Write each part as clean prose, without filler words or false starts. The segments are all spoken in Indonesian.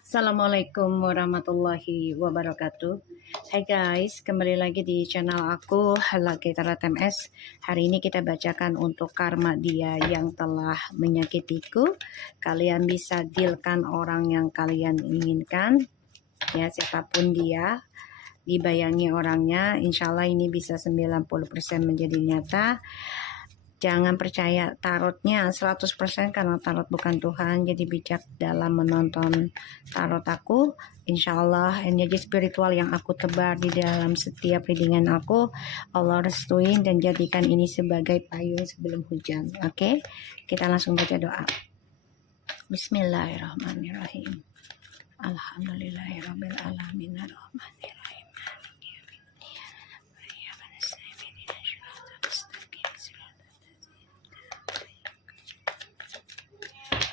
Assalamualaikum warahmatullahi wabarakatuh. Hai guys, kembali lagi di channel aku Lucky Tarot MS. Hari ini kita bacakan untuk karma dia yang telah menyakitiku. Kalian bisa dealkan orang yang kalian inginkan, ya, siapapun dia. Dibayangi orangnya, insya Allah ini bisa 90% menjadi nyata. Jangan percaya tarotnya 100% karena tarot bukan Tuhan. Jadi bijak dalam menonton tarot aku. Insya Allah energi spiritual yang aku tebar di dalam setiap readingan aku, Allah restuin dan jadikan ini sebagai payung sebelum hujan. Oke, kita langsung baca doa. Bismillahirrahmanirrahim. Alhamdulillahirabbil alamin arrahmanirrahim.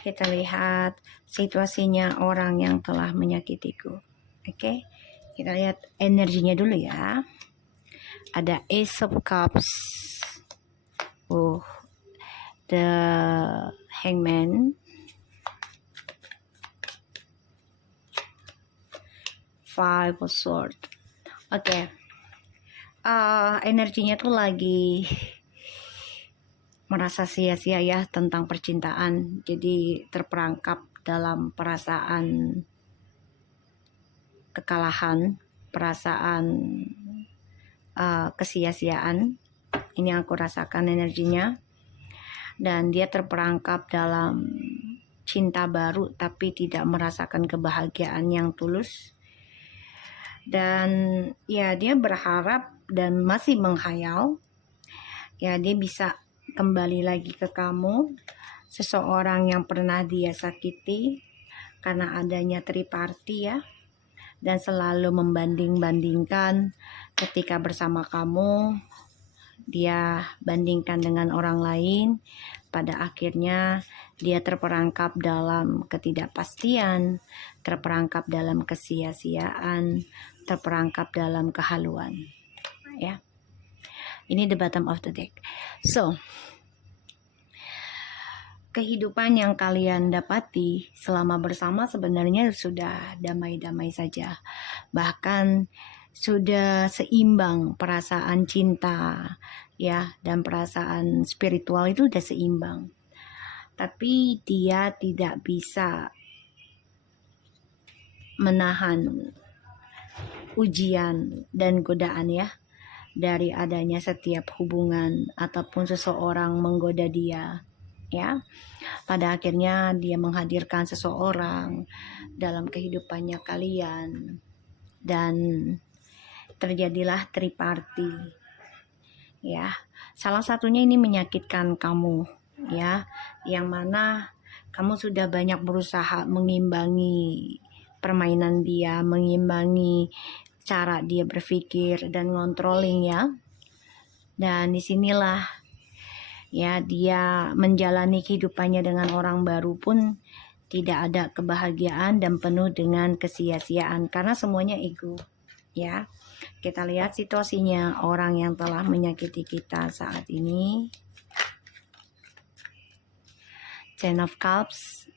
Kita lihat situasinya orang yang telah menyakitiku. Oke, kita lihat energinya dulu ya. Ada Ace of Cups, the Hangman, Five of Swords. Oke, energinya tuh lagi merasa sia-sia ya tentang percintaan, jadi terperangkap dalam perasaan kekalahan, perasaan kesia-siaan. Ini yang aku rasakan energinya, dan dia terperangkap dalam cinta baru tapi tidak merasakan kebahagiaan yang tulus. Dan ya dia berharap dan masih menghayal ya dia bisa kembali lagi ke kamu, seseorang yang pernah dia sakiti karena adanya triparty ya, dan selalu membanding-bandingkan. Ketika bersama kamu dia bandingkan dengan orang lain. Pada akhirnya dia terperangkap dalam ketidakpastian, terperangkap dalam kesia-siaan, terperangkap dalam kehaluan ya. Ini the bottom of the deck. So, kehidupan yang kalian dapati selama bersama sebenarnya sudah damai-damai saja. Bahkan sudah seimbang perasaan cinta ya, dan perasaan spiritual itu sudah seimbang. Tapi dia tidak bisa menahan ujian dan godaan ya, dari adanya setiap hubungan ataupun seseorang menggoda dia ya. Pada akhirnya dia menghadirkan seseorang dalam kehidupannya kalian, dan terjadilah triparty ya. Salah satunya ini menyakitkan kamu ya, yang mana kamu sudah banyak berusaha mengimbangi permainan dia, mengimbangi cara dia berpikir dan ngontrolling ya. Dan disinilah ya dia menjalani kehidupannya dengan orang baru pun tidak ada kebahagiaan dan penuh dengan kesia-siaan karena semuanya ego ya. Kita lihat situasinya orang yang telah menyakiti kita saat ini. Ten of Cups,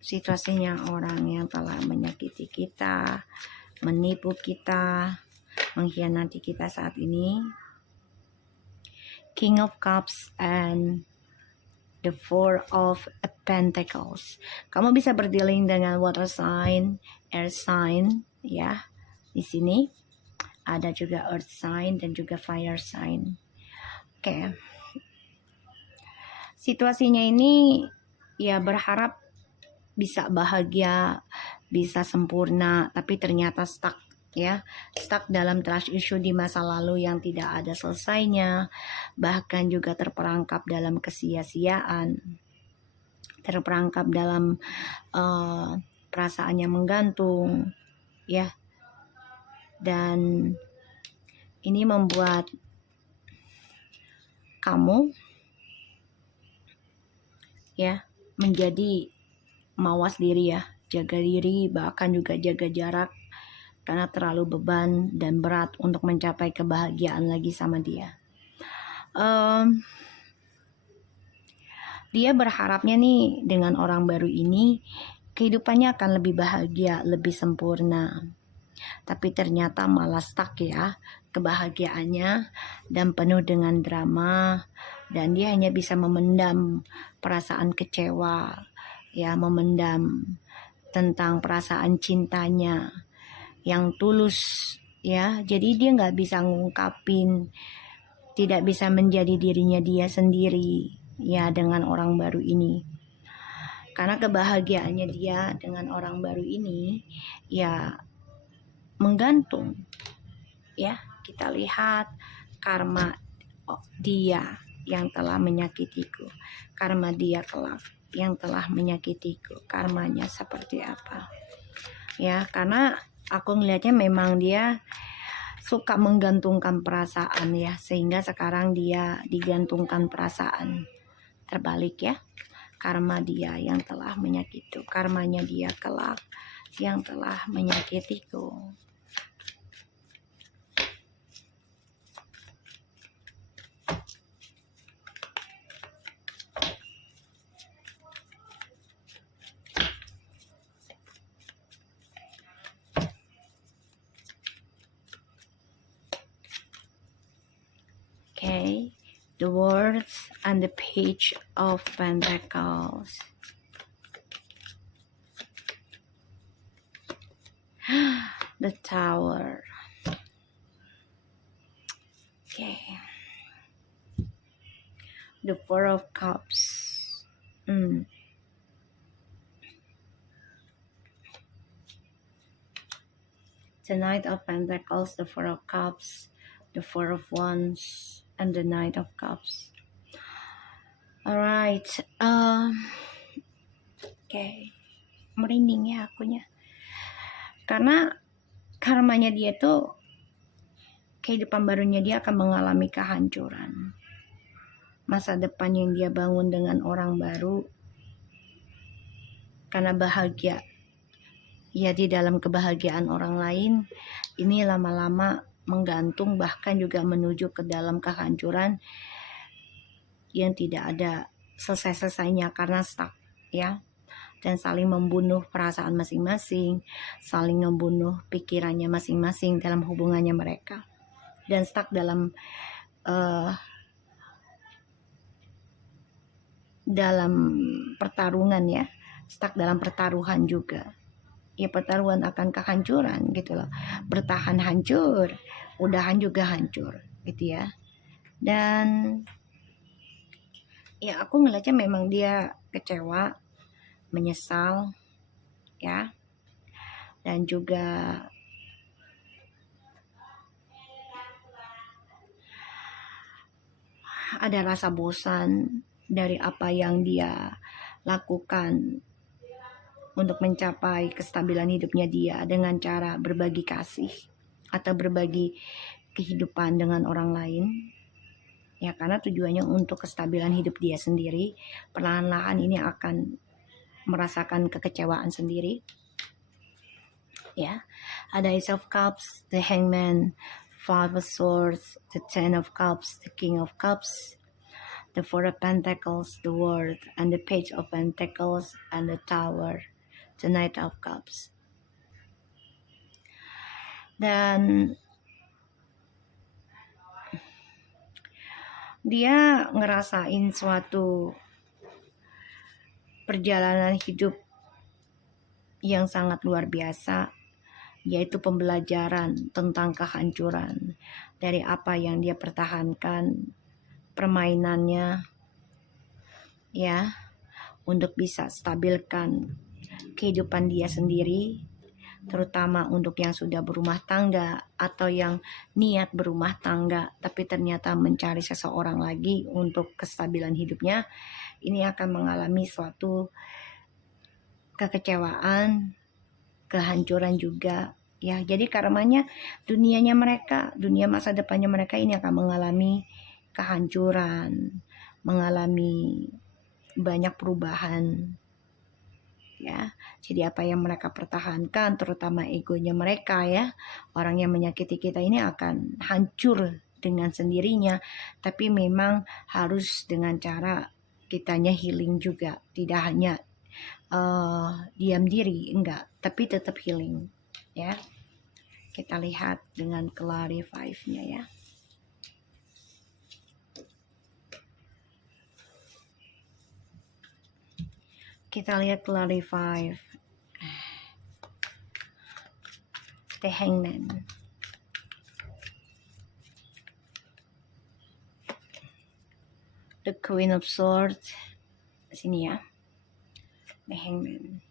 situasinya orang yang telah menyakiti kita, menipu kita, mengkhianati kita saat ini. King of Cups and the Four of Pentacles. Kamu bisa berdealing dengan water sign, air sign ya. Di sini ada juga earth sign dan juga fire sign. Oke. Situasinya ini ya berharap bisa bahagia, bisa sempurna, tapi ternyata stuck ya, stuck dalam trust issue di masa lalu yang tidak ada selesainya, bahkan juga terperangkap dalam kesia-siaan, terperangkap dalam perasaan yang menggantung ya. Dan ini membuat kamu ya menjadi mawas diri ya, jaga diri, bahkan juga jaga jarak karena terlalu beban dan berat untuk mencapai kebahagiaan lagi sama dia. Dia berharapnya nih dengan orang baru ini kehidupannya akan lebih bahagia, lebih sempurna. Tapi ternyata malah stuck ya kebahagiaannya dan penuh dengan drama, dan dia hanya bisa memendam perasaan kecewa, ya, memendam tentang perasaan cintanya yang tulus, ya. Jadi dia nggak bisa ngungkapin, tidak bisa menjadi dirinya dia sendiri, ya, dengan orang baru ini. Karena kebahagiaannya dia dengan orang baru ini, ya, menggantung, ya. Kita lihat karma dia yang telah menyakitiku, karma dia kelak yang telah menyakitiku, karmanya seperti apa, ya. Karena aku ngelihatnya memang dia suka menggantungkan perasaan, ya, sehingga sekarang dia digantungkan perasaan. Terbalik, ya, karma dia yang telah menyakitiku, karmanya dia kelak yang telah menyakitiku. Okay, the words and the page of Pentacles. The Tower. Okay. The Four of Cups. The Knight of Pentacles, the Four of Cups, the Four of Wands, and the Knight of Cups. Alright. Okay. Merinding ya akunya. Karena karmanya dia tuh, kehidupan barunya dia akan mengalami kehancuran. Masa depan yang dia bangun dengan orang baru, karena bahagia, ya, di dalam kebahagiaan orang lain, ini lama-lama menggantung, bahkan juga menuju ke dalam kehancuran yang tidak ada selesai-selesainya karena stuck, ya. Dan saling membunuh perasaan masing-masing, saling membunuh pikirannya masing-masing dalam hubungannya mereka, dan stuck dalam pertarungan, ya, stuck dalam pertaruhan juga, ya, pertaruhan akan kehancuran gitu loh. Bertahan hancur, udahan juga hancur gitu, ya. Dan ya, aku ngeliatnya memang dia kecewa, menyesal, ya, dan juga ada rasa bosan dari apa yang dia lakukan untuk mencapai kestabilan hidupnya dia dengan cara berbagi kasih atau berbagi kehidupan dengan orang lain, ya. Karena tujuannya untuk kestabilan hidup dia sendiri, perlahan-lahan ini akan merasakan kekecewaan sendiri, ya. Ada Ace of Cups, the Hangman, Five of Swords, the Ten of Cups, the King of Cups, the Four of Pentacles, the World, and the Page of Pentacles, and the Tower, the Knight of Cups. Dan dia ngerasain suatu perjalanan hidup yang sangat luar biasa, yaitu pembelajaran tentang kehancuran dari apa yang dia pertahankan, permainannya, ya, untuk bisa stabilkan kehidupan dia sendiri, terutama untuk yang sudah berumah tangga atau yang niat berumah tangga tapi ternyata mencari seseorang lagi untuk kestabilan hidupnya. Ini akan mengalami suatu kekecewaan, kehancuran juga, ya. Jadi karmanya, dunianya mereka, dunia masa depannya mereka ini akan mengalami kehancuran, mengalami banyak perubahan, ya. Jadi apa yang mereka pertahankan, terutama egonya mereka, ya, orang yang menyakiti kita ini akan hancur dengan sendirinya. Tapi memang harus dengan cara kitanya healing juga, tidak hanya diam diri, enggak, tapi tetap healing ya. Kita lihat dengan clarify-nya ya. Kita lihat clarify the Hangman. The Queen of Swords, sini ya, the Hangman,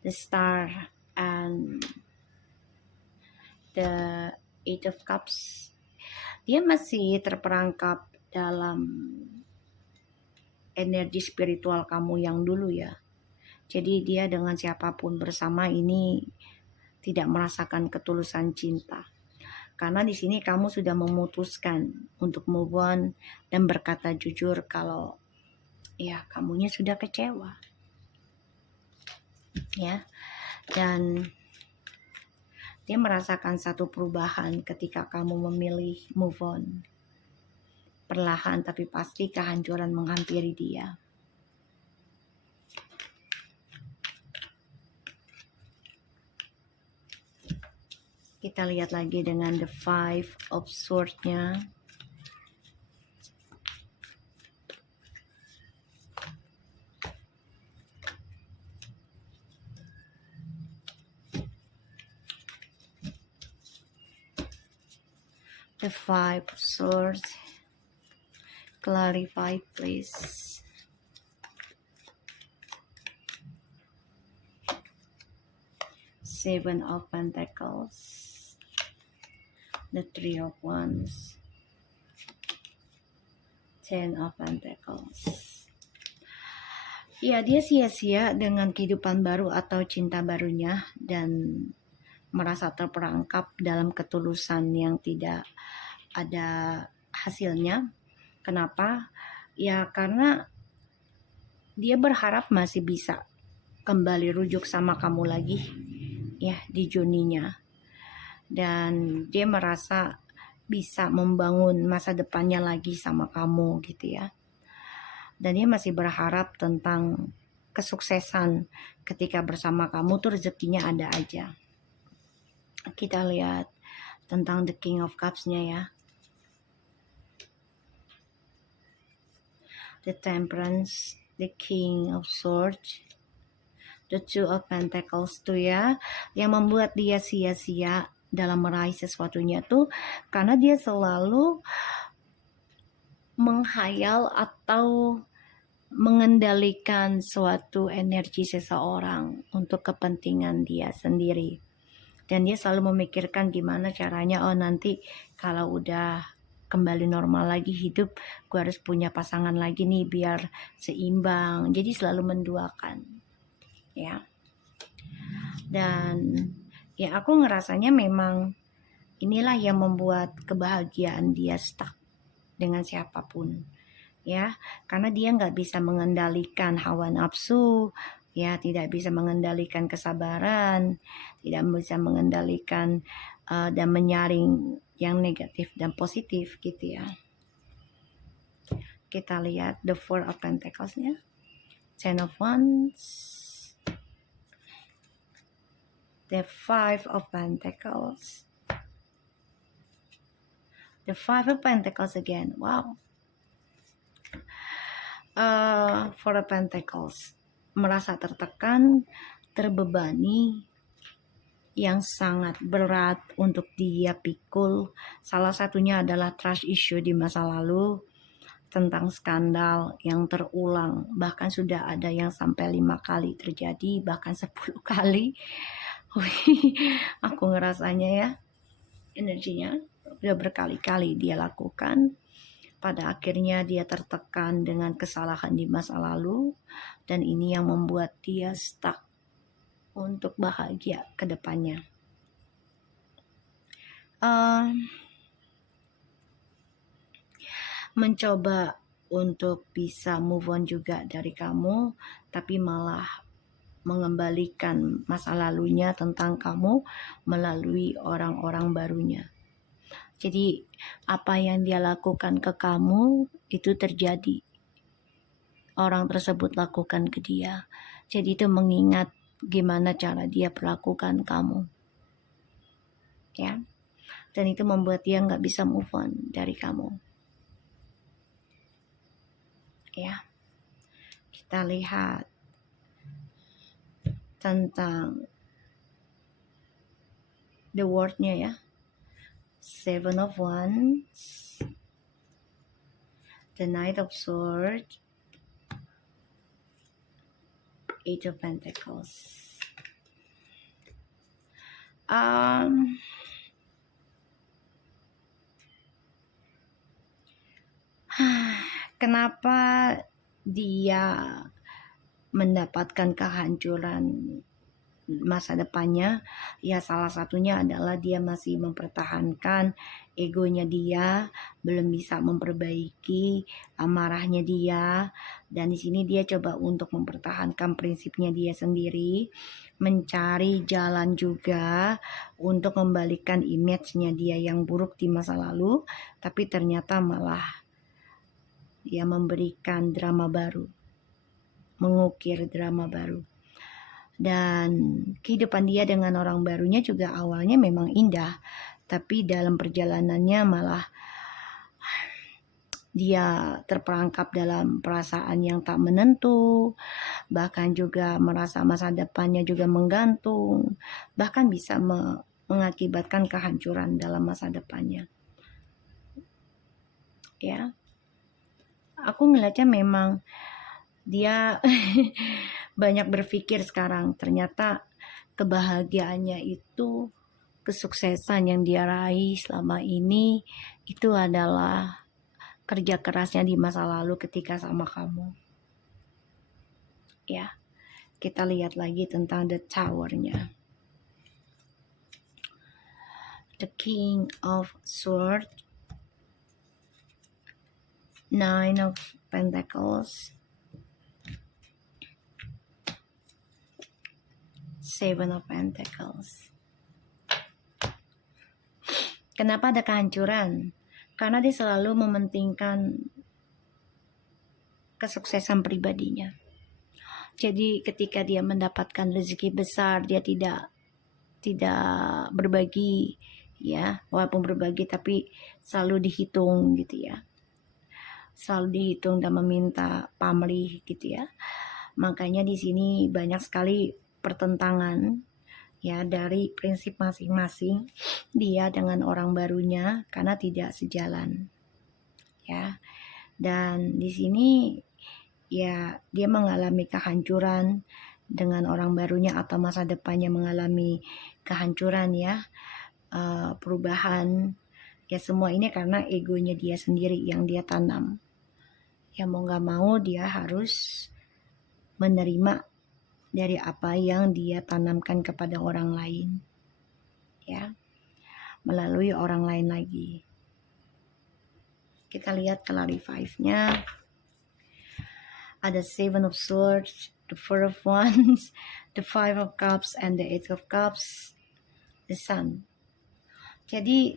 the Star, and the Eight of Cups. Dia masih terperangkap dalam energi spiritual kamu yang dulu ya. Jadi dia dengan siapapun bersama ini tidak merasakan ketulusan cinta. Karena di sini kamu sudah memutuskan untuk move on dan berkata jujur kalau ya kamunya sudah kecewa. Ya. Dan dia merasakan satu perubahan ketika kamu memilih move on. Perlahan tapi pasti kehancuran menghampiri dia. Kita lihat lagi dengan the Five of Swords-nya. The Five of Swords. Clarify, please. Seven of Pentacles. The Three of Wands, Ten of Pentacles. Ya, dia sia-sia dengan kehidupan baru atau cinta barunya dan merasa terperangkap dalam ketulusan yang tidak ada hasilnya. Kenapa? Ya, karena dia berharap masih bisa kembali rujuk sama kamu lagi ya di Juninya. Dan dia merasa bisa membangun masa depannya lagi sama kamu gitu ya. Dan dia masih berharap tentang kesuksesan ketika bersama kamu tuh rezekinya ada aja. Kita lihat tentang the King of Cups-nya ya. The Temperance, the King of Swords, the Two of Pentacles tuh ya, yang membuat dia sia-sia dalam meraih sesuatunya tuh karena dia selalu menghayal atau mengendalikan suatu energi seseorang untuk kepentingan dia sendiri. Dan dia selalu memikirkan gimana caranya, oh nanti kalau udah kembali normal lagi hidup, gue harus punya pasangan lagi nih biar seimbang. Jadi selalu menduakan ya. Dan ya aku ngerasanya memang inilah yang membuat kebahagiaan dia stuck dengan siapapun ya, karena dia nggak bisa mengendalikan hawa nafsu ya, tidak bisa mengendalikan kesabaran, tidak bisa mengendalikan dan menyaring yang negatif dan positif gitu ya. Kita lihat the Four of Pentacles-nya, Ten of Wands, the Five of Pentacles, the Five of Pentacles again. Wow. Four of Pentacles, merasa tertekan, terbebani, yang sangat berat untuk dia pikul. Salah satunya adalah trust issue di masa lalu, tentang skandal yang terulang, bahkan sudah ada yang sampai 5 kali terjadi, bahkan 10 kali. Aku ngerasanya ya, energinya udah berkali-kali dia lakukan. Pada akhirnya dia tertekan dengan kesalahan di masa lalu, dan ini yang membuat dia stuck untuk bahagia ke depannya. Mencoba untuk bisa move on juga dari kamu, tapi malah mengembalikan masa lalunya tentang kamu melalui orang-orang barunya. Jadi apa yang dia lakukan ke kamu itu terjadi orang tersebut lakukan ke dia. Jadi itu mengingat gimana cara dia perlakukan kamu, ya. Dan itu membuat dia nggak bisa move on dari kamu, ya. Kita lihat tentang the word-nya ya. 7 of Wands, the Knight of Swords, 8 of Pentacles. Kenapa dia mendapatkan kehancuran masa depannya? Ya salah satunya adalah dia masih mempertahankan egonya dia, belum bisa memperbaiki amarahnya dia, dan di sini dia coba untuk mempertahankan prinsipnya dia sendiri, mencari jalan juga untuk membalikan image-nya dia yang buruk di masa lalu, tapi ternyata malah dia memberikan drama baru, mengukir drama baru. Dan kehidupan dia dengan orang barunya juga awalnya memang indah, tapi dalam perjalanannya malah dia terperangkap dalam perasaan yang tak menentu, bahkan juga merasa masa depannya juga menggantung, bahkan bisa mengakibatkan kehancuran dalam masa depannya. Ya, aku ngeliatnya memang dia banyak berpikir sekarang, ternyata kebahagiaannya itu, kesuksesan yang dia raih selama ini itu adalah kerja kerasnya di masa lalu ketika sama kamu. Ya, kita lihat lagi tentang the Tower-nya. The King of Swords, 9 of Pentacles, 7 of Pentacles. Kenapa ada kehancuran? Karena dia selalu mementingkan kesuksesan pribadinya. Jadi ketika dia mendapatkan rezeki besar, dia tidak berbagi, ya, walaupun berbagi tapi selalu dihitung gitu ya. Selalu dihitung dan meminta pamrih gitu ya. Makanya di sini banyak sekali pertentangan ya dari prinsip masing-masing dia dengan orang barunya karena tidak sejalan. Ya. Dan di sini ya dia mengalami kehancuran dengan orang barunya atau masa depannya mengalami kehancuran ya, perubahan ya, semua ini karena egonya dia sendiri yang dia tanam. Ya mau gak mau dia harus menerima dari apa yang dia tanamkan kepada orang lain, ya, melalui orang lain lagi. Kita lihat clarify-nya. Ada 7 of Swords, the 4 of Wands, the 5 of Cups, and the 8 of Cups, the Sun. Jadi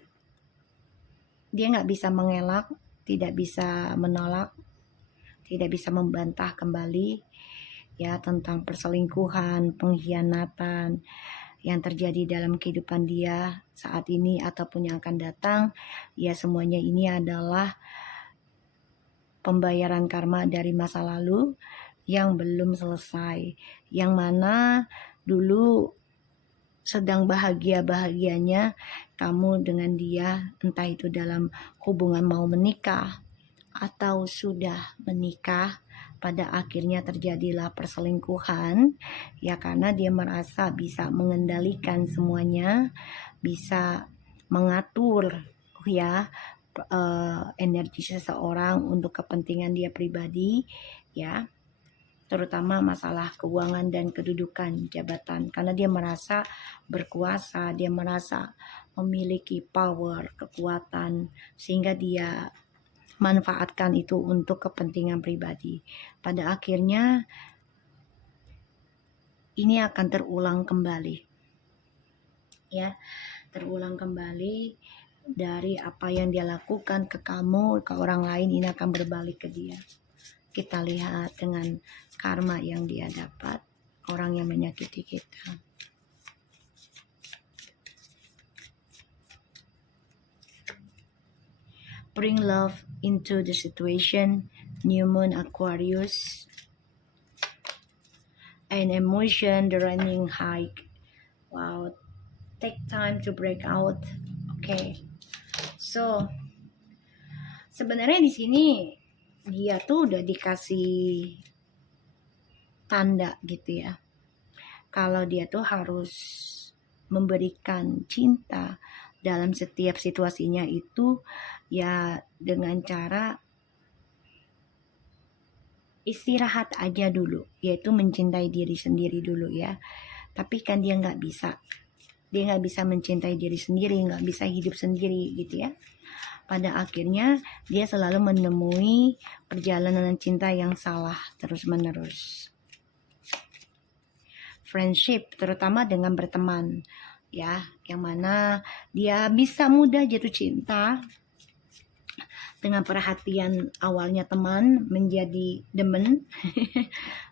dia nggak bisa mengelak, tidak bisa menolak, tidak bisa membantah kembali ya tentang perselingkuhan, pengkhianatan yang terjadi dalam kehidupan dia saat ini ataupun yang akan datang. Ya semuanya ini adalah pembayaran karma dari masa lalu yang belum selesai, yang mana dulu sedang bahagia-bahagianya kamu dengan dia, entah itu dalam hubungan mau menikah atau sudah menikah, pada akhirnya terjadilah perselingkuhan ya, karena dia merasa bisa mengendalikan semuanya, bisa mengatur ya energi seseorang untuk kepentingan dia pribadi ya, terutama masalah keuangan dan kedudukan jabatan, karena dia merasa berkuasa, dia merasa memiliki power, kekuatan, sehingga dia manfaatkan itu untuk kepentingan pribadi. Pada akhirnya ini akan terulang kembali ya, terulang kembali. Dari apa yang dia lakukan ke kamu, ke orang lain, ini akan berbalik ke dia kita lihat dengan karma yang dia dapat, orang yang menyakiti kita. Bring love into the situation, new moon Aquarius, an emotion, the running high. Wow, take time to break out. Okay, so sebenarnya di sini dia tuh udah dikasih tanda gitu ya, kalau dia tuh harus memberikan cinta dalam setiap situasinya itu ya dengan cara istirahat aja dulu, yaitu mencintai diri sendiri dulu ya. Tapi kan dia nggak bisa mencintai diri sendiri, nggak bisa hidup sendiri gitu ya. Pada akhirnya dia selalu menemui perjalanan cinta yang salah terus menerus. Friendship, terutama dengan berteman ya, yang mana dia bisa mudah jatuh cinta dengan perhatian awalnya teman menjadi demen.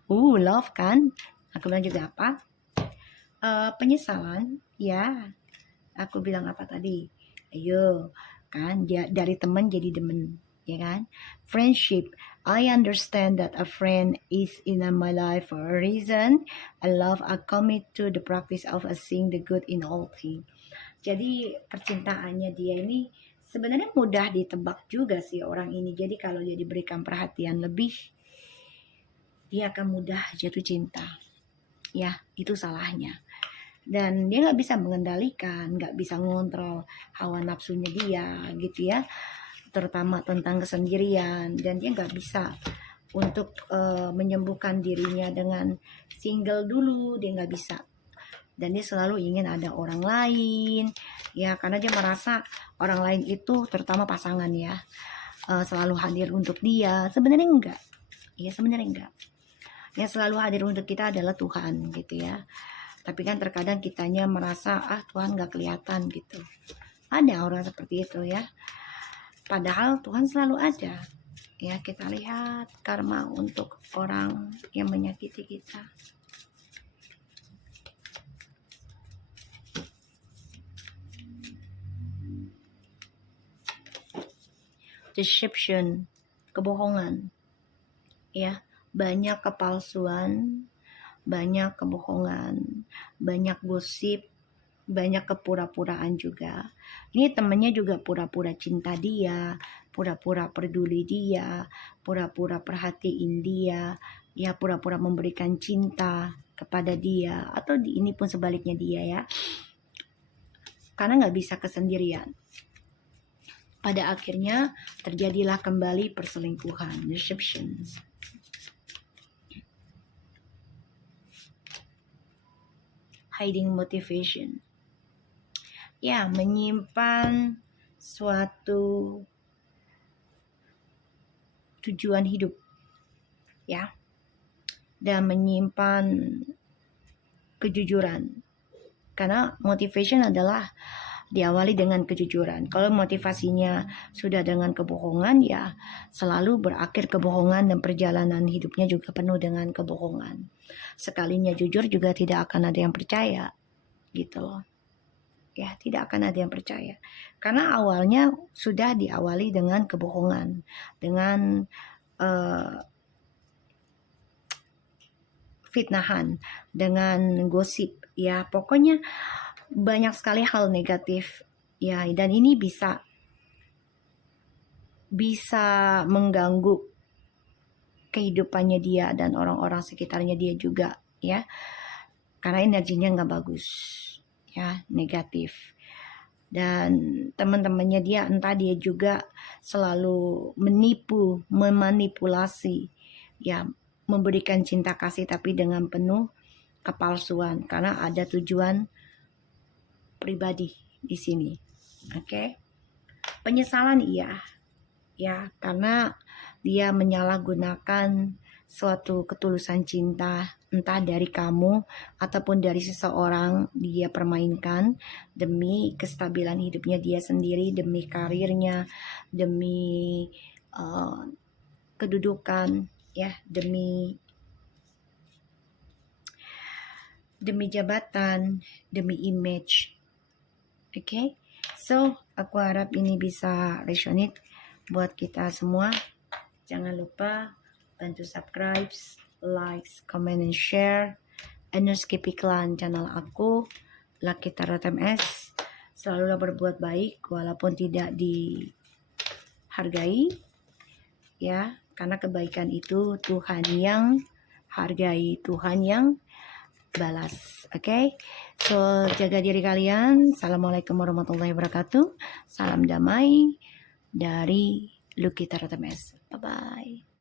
Love kan, aku bilang juga apa, penyesalan ya, aku bilang apa tadi, ayo kan, dia dari teman jadi demen ya kan. Friendship, I understand that a friend is in my life for a reason. I love, I commit to the practice of seeing the good in all things. Jadi percintaannya dia ini sebenarnya mudah ditebak juga sih orang ini. Jadi kalau dia diberikan perhatian lebih, dia akan mudah jatuh cinta. Ya, itu salahnya. Dan dia nggak bisa mengendalikan, nggak bisa ngontrol hawa nafsunya dia gitu ya. Terutama tentang kesendirian. Dan dia nggak bisa untuk menyembuhkan dirinya dengan single dulu. Dia nggak bisa. Dan dia selalu ingin ada orang lain ya, karena dia merasa orang lain itu terutama pasangan ya selalu hadir untuk dia. Sebenarnya enggak ya, sebenarnya enggak. Yang selalu hadir untuk kita adalah Tuhan gitu ya. Tapi kan terkadang kitanya merasa Tuhan nggak kelihatan gitu. Ada orang seperti itu ya, padahal Tuhan selalu ada ya. Kita lihat karma untuk orang yang menyakiti kita. Deception, kebohongan ya, banyak kepalsuan, banyak kebohongan, banyak gosip, banyak kepura-puraan juga. Ini temennya juga pura-pura cinta dia, pura-pura peduli dia, pura-pura perhatiin dia, ya pura-pura memberikan cinta kepada dia, atau ini pun sebaliknya dia ya, karena nggak bisa kesendirian. Pada akhirnya terjadilah kembali perselingkuhan, deception. Hiding motivation. Ya, menyimpan suatu tujuan hidup. Ya. Dan menyimpan kejujuran. Karena motivation adalah diawali dengan kejujuran. Kalau motivasinya sudah dengan kebohongan, ya selalu berakhir kebohongan dan perjalanan hidupnya juga penuh dengan kebohongan. Sekalinya jujur juga tidak akan ada yang percaya, gitu loh. Ya, tidak akan ada yang percaya. Karena awalnya sudah diawali dengan kebohongan, dengan fitnahan, dengan gosip. Ya, pokoknya banyak sekali hal negatif ya, dan ini bisa mengganggu kehidupannya dia dan orang-orang sekitarnya dia juga ya, karena energinya nggak bagus ya, negatif. Dan teman-temannya dia, entah dia juga selalu menipu, memanipulasi ya, memberikan cinta kasih tapi dengan penuh kepalsuan karena ada tujuan pribadi di sini. Oke. Penyesalan iya. Ya, karena dia menyalahgunakan suatu ketulusan cinta, entah dari kamu ataupun dari seseorang, dia permainkan demi kestabilan hidupnya dia sendiri, demi karirnya, demi kedudukan ya, demi jabatan, demi image. Oke, so aku harap ini bisa resonate buat kita semua. Jangan lupa bantu subscribe, like, comment, and share. And no skip iklan channel aku, Lucky Tarot MS. Selalulah berbuat baik walaupun tidak dihargai, ya, karena kebaikan itu Tuhan yang hargai, Tuhan yang balas. Oke, so jaga diri kalian. Assalamualaikum warahmatullahi wabarakatuh. Salam damai dari Lucky Tarot MS. Bye bye.